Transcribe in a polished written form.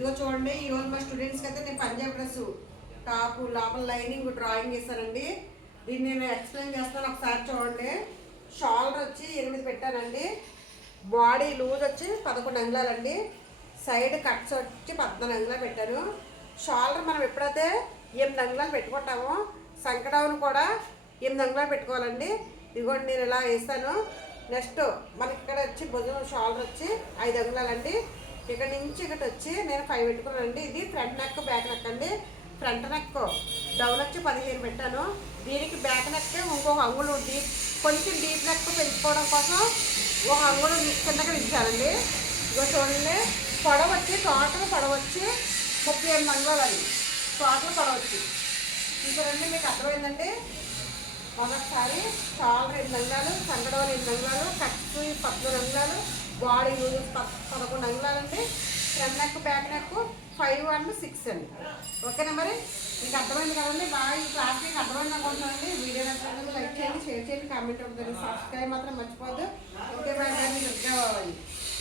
ఇదిగో చూడండి, ఈరోజు మా స్టూడెంట్స్కి అయితే నేను పంజాబ్ డ్రెస్ టాప్ లోపల లైనింగ్ డ్రాయింగ్ చేశానండి. దీన్ని నేను ఎక్స్ప్లెయిన్ చేస్తాను, ఒకసారి చూడండి. షోల్డర్ వచ్చి 8 పెట్టానండి. బాడీ లూజ్ వచ్చి 11 అంగుళాలండి. సైడ్ కట్స్ వచ్చి 14 అంగుళాలు పెట్టాను. షోల్డర్ మనం ఎప్పుడైతే 8 అంగుళాలు పెట్టుకుంటామో సంకడౌన్ కూడా 8 అంగుళాలు పెట్టుకోవాలండి. ఇదిగోండి నేను ఇలా వేస్తాను. నెక్స్ట్ మనకి ఇక్కడ వచ్చి భుజం షోల్డర్ వచ్చి 5 అంగుళాలండి. ఇక్కడ నుంచి ఇక్కడ వచ్చి నేను 5 పెట్టుకున్నానండి. ఇది ఫ్రంట్ నెక్ బ్యాక్ నెక్ అండి. ఫ్రంట్ నెక్ డౌన్ వచ్చి 15 పెట్టాను. దీనికి బ్యాక్ నెక్ ఇంకొక అంగుళం కొంచెం డీప్ నెక్ పెంచుకోవడం కోసం ఒక అంగుళం కిందకి దించానండి. ఇగో చూడండి, పొడవు వచ్చి టోటల్ పొడవు వచ్చి 38 అంగుళాలండి. టోటల్ పొడవు వచ్చి చూసారండి, మీకు అర్థమైందండి. మొదటిసారి షోల్డర్ 8 అంగుళాలు, సంకడౌన్ 8 అంగుళాలు, కట్స్ 14 అంగుళాలు, బాడీ యూజ్ 11 అంగుళాలండి. Front neck back neck 5 and 6 అండి. ఓకేనా, మరి మీకు అర్థమైంది కదండి. బాగా ఈ క్లాస్ మీకు అర్థమైంది అనుకుంటున్నానండి. వీడియో నచ్చినందుకు లైక్ చేయండి, షేర్ చేయండి, కామెంట్ ఉంటుంది. సబ్స్క్రైబ్ మాత్రం మర్చిపోవద్దు. ఓకే బాయ్, మీరు